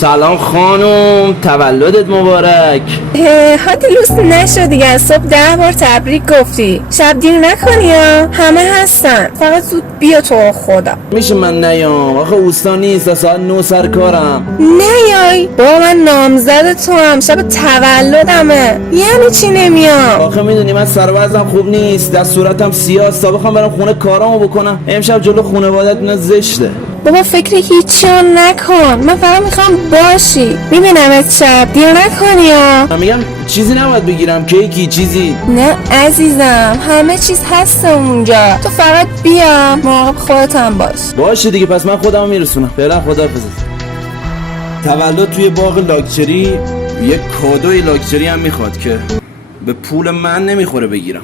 سلام خانم، تولدت مبارک. هادی لوس نشو دیگه، صبح 10 بار تبریک گفتی. شب دیر نکنی ها، همه هستن، فقط زود بیا تو خدا. میشه من نیام؟ آخه اوستا نیست، ساعت 9 سر کارم. نیای با من نامزد تو هم، شب تولدمه. یعنی چی نمیام؟ آخه میدونی من سر وضعم خوب نیست، در صورتم سیاه، تا بخوام برم خونه کارامو بکنم امشب جلو خانوادت اینا زشته. بابا فکر هیچی نکن، من فقط میخوام باشی. میبینمت شب، دیر نکنی ها. من میگم چیزی نباید بگیرم، کیکی چیزی؟ نه عزیزم، همه چیز هست اونجا، تو فقط بیا، مراقب خودت هم باش. باشه دیگه، پس من خودمو میرسونم. فعلا خداحافظ. تولد توی باغ لاکچری یک کادوی لاکچری هم میخواد که به پول من نمیخوره بگیرم.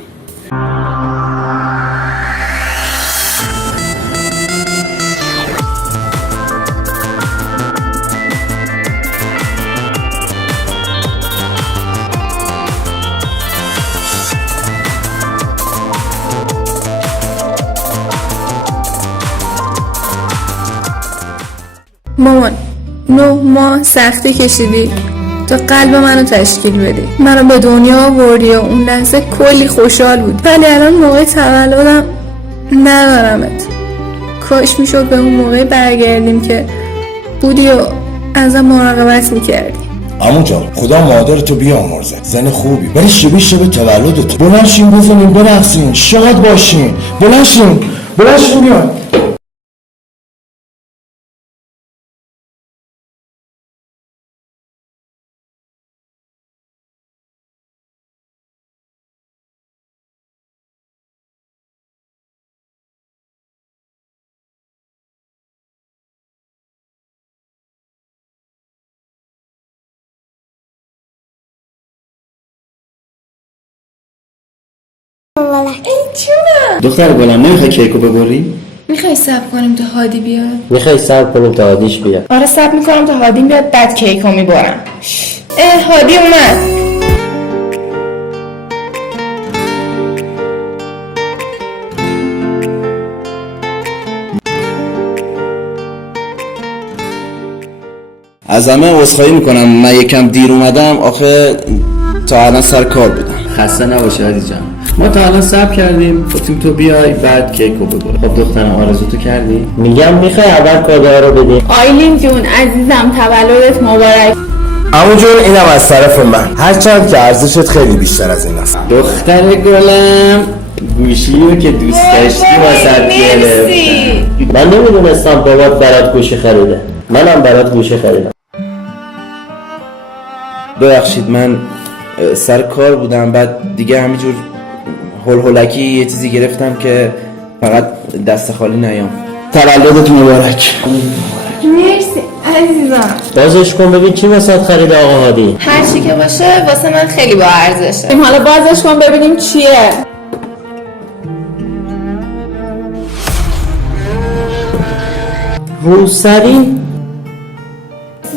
مامان 9 ماه سختی کشیدی تا قلب منو تشکیل بدی، منو به دنیا آوردی و اون لحظه کلی خوشحال بود، ولی الان موقع تولدم ندارمت. کاش میشد به اون موقع برگردیم که بودی و ازم مراقبت میکردی. عمو جان خدا مادرتو بیامرزه، زن خوبی، ولی شب تولدت بلند شین بزنین برقصین، شاد باشین، بلند شین بیان. دختر گلم نمیخوای کیکو ببری؟ میخوای صبر کنیم تا هادی بیاد؟ میخوای صبر کنیم تا هادیش بیاد؟ آره صبر میکنم تا هادی بیاد، بعد کیکو میبرم. هادی اومد. از همه عذرخواهی میکنم، من یکم دیر اومدم، آخه تا الان سر کار بودم. خسته نباشه عزیز جان، ما تا الان صبر کردیم گفتیم تو بیای بعد کیکو ببر. خب دخترم آرزوتو کردی؟ میگم میخوای اول کادوها رو بدی. آیلین جون عزیزم تولدت مبارک. عمو جون اینم از طرف من، هرچند که ارزشت خیلی بیشتر از این است. دختر گلم گوشی رو که دوست داشتی واسه گرفتم. من نمیدونستم بابات برات گوشی خریده، منم برات گوشی خریدم. ببخشید من سر کار بودم، بعد دیگه همینجور هولکی یه چیزی گرفتم که فقط دست خالی نیام. تولدت مبارک. مرسی عزیزم. بازش کن ببین چی واسه خریده آقا هادی. هر چی که باشه واسه من خیلی با ارزشه. حالا بازش کن ببینیم چیه. روسری؟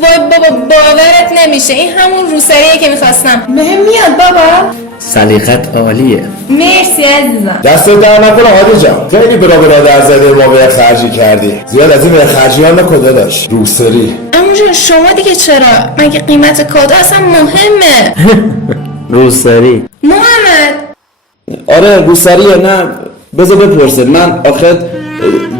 وای بابا باورت نمیشه، این همون روسریه که میخواستم. بهم میاد بابا. سلیقت عالیه. مرسی عزیزم. دستت در نکنه هادی جان، خیلی برادر زده موقع خرجی کردی، زیاد از این خرجی ها نکده داشت. روسری عمو جون شما دیگه چرا؟ مگه قیمت کادو اصلا مهمه؟ روسری محمد آره روسریه. نه بذار بپرسه، من آخه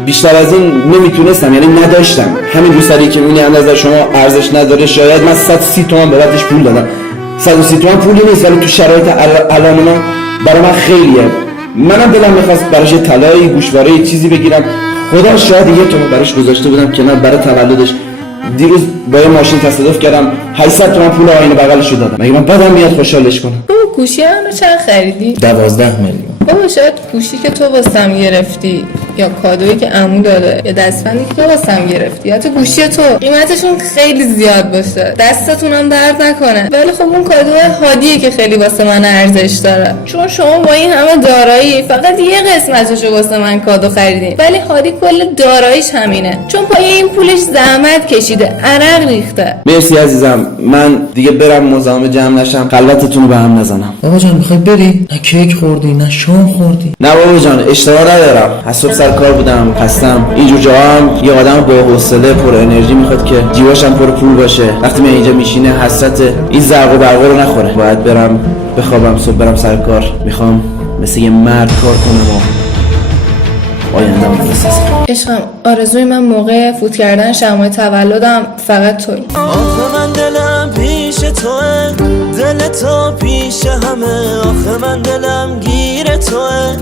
بیشتر از این نمیتونستم، یعنی نداشتم. همین روسری که میونی از نظر شما ارزش نداره، شاید من 130 تومن بابتش پول دادم. 130 تومن پولی نیست، ولی تو شرایط الان ما برای من خیلیه. منم دلم میخواست براش طلایی، گوشواره، چیزی بگیرم. خدا شاید یه تومن براش گذاشته بودم کنار برای تولدش. دیروز با یه ماشین تصادف کردم، 800 تومن پول آینه بغلشو دادم. مگه من بدم میاد خوشحالش کنم؟ بابا گوشی منو چند خریدی؟ 12 میلیون. بابا شاید گوشی که تو واسم گرفتی یا کادویی که عمو داده یا دستبندی که تو واسم گرفتی یا تو گوشی تو قیمتشون خیلی زیاد باشه، دستتونم درد نکنه، ولی خب اون کادو هادیه که خیلی واسه من ارزش داره. چون شما با این همه دارایی فقط یه قسمتشو واسه من کادو خریدین، ولی هادی کل داراییش همینه، چون پای این پولش زحمت کشیده، عرق ریخته. مرسی عزیزم، من دیگه برم مزاحم جمع نشم، خلوتتون رو به هم نزنم. بابا جان میخوای بری؟ نه کیک خوردی نه شام خوردی. نه بابا جان، اشتباه ندارم، از صبح سر کار بودم، خستم. اینجور جاها هم یه آدم با حوصله پر انرژی میخواد که جیبش هم پر پول باشه. وقتی من اینجا میشینه حسرت این زرق و برق رو نخوره. باید برم بخوابم، صبح برم سر کار. میخوام مثل یه مرد کار کنم و آینده‌مو بسازم. عشقم، آرزوی من موقع فوت کردن شمع تولدم فقط تویی. آخه من دلم پیش توه، دل تو پیش همه. آخه من دلم گیر توه،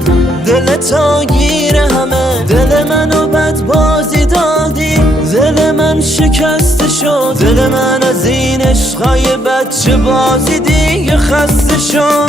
دل تو گیر همه. دل منو بد بازی دادی، دل من شکسته شد. دل من از این عشقای بچه بازی دیگه خسته شد.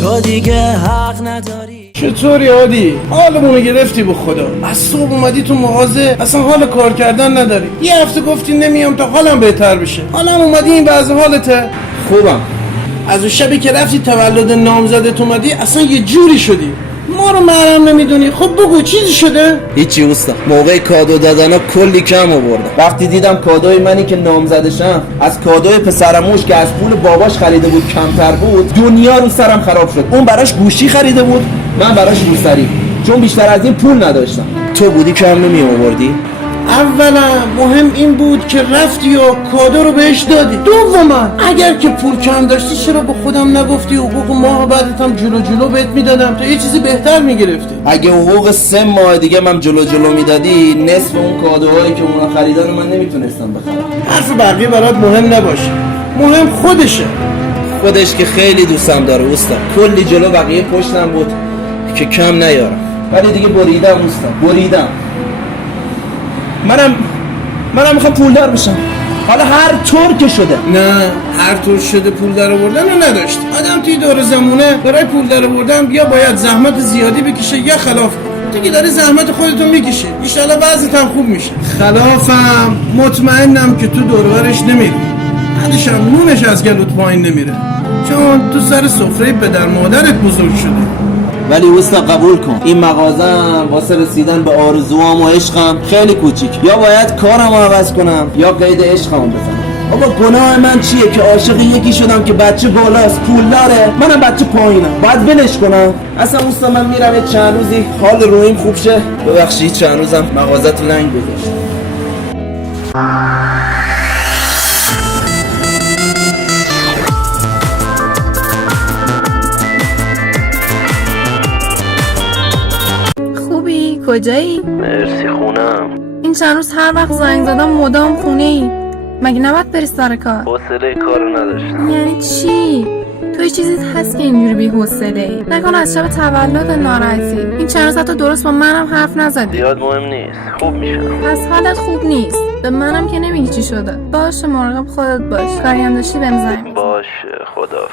تو دیگه حق نداری. چطوری هادی؟ حالمونو گرفتی به خدا. از صبح اومدی تو مغازه اصلا حال کار کردن نداری. یه هفته گفتی نمیام تا حالم بهتر بشه، حالا اومدی این وضع حالته. خوبم. از اون شبی که رفتی تولد نامزدت اومدی اصلا یه جوری شدی، ما رو محرم نمیدونی. خب بگو چیزی شده؟ هیچی اوستا، موقع کادو دادن کلی کم آوردم. وقتی دیدم کادوی منی که نامزدشم از کادوی پسرموش که از پول باباش خریده بود کمتر بود، دنیا رو سرم خراب شد. اون براش گوشی خریده بود، من براش روسری، چون بیشتر از این پول نداشتم. تو بودی کم نمی آوردی؟ اولا مهم این بود که رفتی و کادو رو بهش دادی. دوما اگر که پول کم داشتی چرا به خودم نگفتی حقوق ماه بعدت هم جلو بهت میدادم تا یه چیزی بهتر میگرفتی. اگه حقوق 3 ماه دیگه من جلو میدادی، نصف اون کادوهایی که اونا خریدن من نمیتونستم بخرم. حرف بقیه برات مهم نباشه، مهم خودشه. خودش که خیلی دوستم داره اوستا، کلی جلو بقیه پشتم بود که کم نیارم، ولی دیگه بریدم اوستا، بریدم. منم میخوام پولدار بشم، حالا هر طور که شده. نه، هر طور شده پول در آوردن رو نداشتی. آدم توی دور زمونه برای پول در آوردن یا باید زحمت زیادی بکشه یا خلاف کنه. تو که داری زحمت خودتو میکشی، ان شاءالله بعضیت هم خوب میشه. خلافم مطمئنم که تو دورورش نمیری، بعدش هم نونش از گلوت پایین نمیره، چون تو سر سفره پدر مادرت بزرگ شده. ولی اوستا قبول کن این مغازم واسه رسیدن به آرزوام و عشقم خیلی کوچیک. یا باید کارمو عوض کنم یا قید عشقمو بزنم. بابا گناه من چیه که عاشق یکی شدم که بچه بالاست، پول داره، منم بچه پایینم، باید ولش کنم؟ اصلا اوستا من میرم یه چند روزی حال روحیم خوب شه. ببخشید چند روزم مغازت لنگ گذاشت. کجایی؟ مرسی خونم. این چند روز هر وقت زنگ زدم مدام خونه ای. مگه نباید بری سر کار؟ حوصله کارو نداشتم. یعنی چی؟ تو یه چیزی هست که اینجوری بی حوصله ای؟ نکنه از شب تولد ناراحتی؟ این چند روز حتی درست با منم حرف نزدی. زیاد مهم نیست، خوب میشم. پس حالت خوب نیست، به منم که نمیگی چی شده. باشه، مراقب خودت باش، کاری هم داشتی بهم زنگ بزن. باشه، خدا.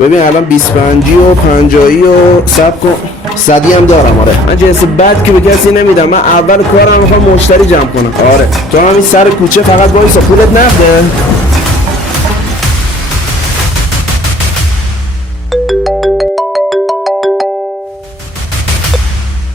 ببین الان 25 و 50 و سب کن 100 هم دارم. آره من جنس بد که به کسی نمیدم، من اول کارم میخوام مشتری جمع کنم. آره تو همین سر کوچه فقط وایسا، پولت نخه.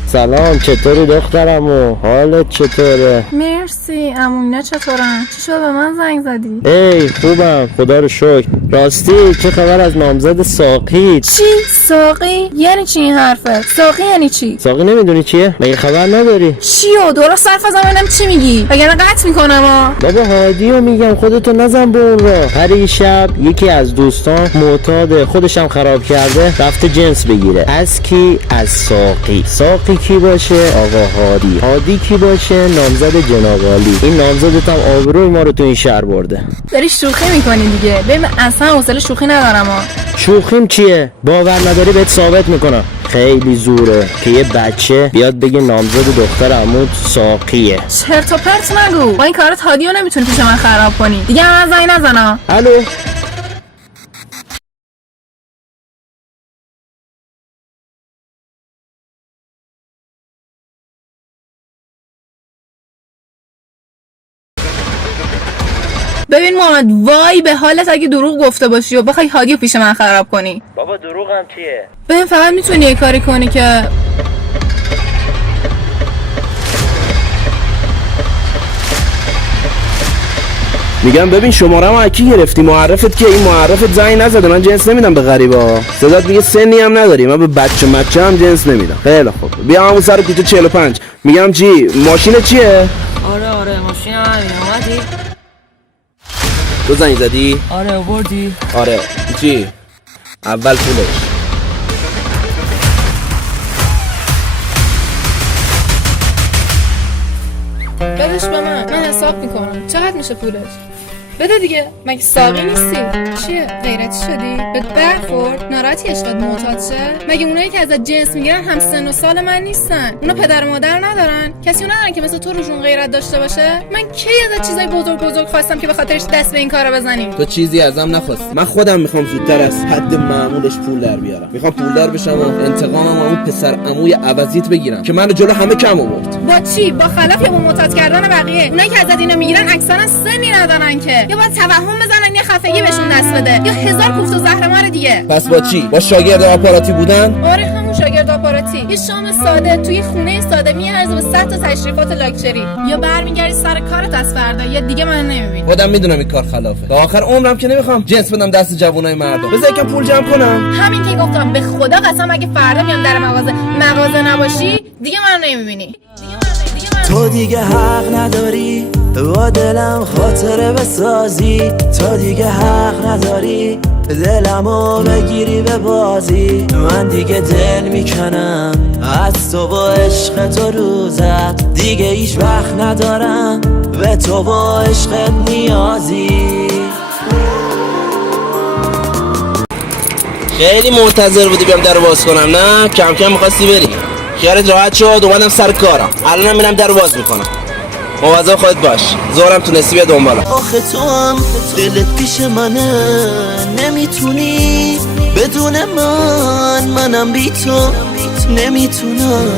سلام، چطوری دخترم و حالت چطوره؟ مرسی. عمومینا چطورن؟ چی شد به من زنگ زدی؟ ای خوبم خدا رو شکر. راستی چه خبر از نامزد ساقی؟ چی؟ ساقی؟ یعنی چی این حرفه؟ ساقی یعنی چی؟ ساقی نمیدونی چیه؟ مگه خبر نداری؟ چیو؟ درست حرف بزن ببینم چی میگی، وگرنه قطع میکنم ها. بابا هادیو میگم، خودتو نزن به اون راه. هر شب یکی از دوستان معتاد خودشم خراب کرده رفته جنس بگیره. از کی؟ از ساقی. ساقی کی باشه؟ آقا هادی. هادی کی باشه؟ نامزد جناب عالی. این نامزدت هم آبروی ما رو تو این شهر برده. داری شوخی میکنی دیگه. ببین اصلا حوصله شوخی ندارم ها. شوخیم چیه؟ باور نداری بهت ثابت میکنم. خیلی زوره که یه بچه بیاد بگه نامزد دختر عموت ساقیه. چرت و پرت نگو. با این کارت هادیو نمیتونی پیش من خراب کنی. دیگه من زنگ نزنا. الو. ببین محمد، وای به حالت اگه دروغ گفته باشی و بخوای هادیو پیش من خراب کنی. بابا دروغم چیه؟ ببین فقط میتونی یه کاری کنی که میگم ببین شماره ما اکی گرفتی؟ معرفت که این معرفت زنگ نزده. من جنس نمیدم به غریبا. صدات میگه سنی هم نداری. من به بچه هم جنس نمیدم. خیلی خوب، بیا همون سر کوچه 45. میگم چی؟ ماشین چیه؟ آره ماشین همین. اومدی؟ تو زنگ زدی؟ آره آوردی؟ آره. چی؟ اول پولش. بدش به من حساب میکنم. چقدر میشه پولش؟ بده دیگه. مگه ساقی نیستی؟ چیه؟ غیرتی شدی؟ بهت برخورد؟ ناراحتی عشقت معتاد شه؟ مگه اونایی که ازت جنس میگیرن هم سن و سال من نیستن؟ اونا پدر و مادر ندارن؟ کسی ندارن که مثل تو روشون غیرت داشته باشه؟ من کی ازت چیزای بزرگ خواستم که به خاطرش دست به این کارا بزنیم؟ تو چیزی ازم نخواستی. من خودم میخوام زودتر از حد معمولش پول در بیارم. میخوام پولدار بشم و انتقامم اون پسر عموی عوضیت بگیرم که منو جلو همه کم آورد. با چی؟ با خلاف یا با معتاد کردن بقیه؟ اونایی که ازت اینو میگیرن اکثرا سنی ندارن که، یا باید توهم بزنن یا خفگی بهشون دست بده، یا هزار کوفت و زهرمار دیگه. پس با چی؟ با شاگرد آپاراتی بودن؟ آره همون شاگرد آپاراتی. یه شام ساده توی خونه ساده میارزه به 100 تا تشریفات لاکچری. یا برمیگردی سر کارت از فردا یا دیگه من نمیبینی. خودم میدونم این کار خلافه. تا آخر عمرم که نمیخوام جنس بدم دست جوانای مردم. بذار یکم پول جمع کنم. همین که گفتم به خدا قسم اگه فردا میام در مغازه نباشی دیگه من نمیبینی. تو دیگه حق نداری با دلم خاطره بسازی. تو دیگه حق نداری دلمو بگیری به بازی. من دیگه دل میکنم از تو با عشق تو روزت. دیگه هیچ وقت ندارم به تو با عشقت نیازی. خیلی منتظر بودی بیام در باز کنم نه؟ کم کم می‌خواستی بری. خیالت راحت شد اومدم سر کارم. الانم میرم در باز میکنم. مواظب خودت باش. زورم تونستی بیا دنبالم. آخه تو هم دلت پیش منه، نمیتونی بدون منم بی تو نمیتونم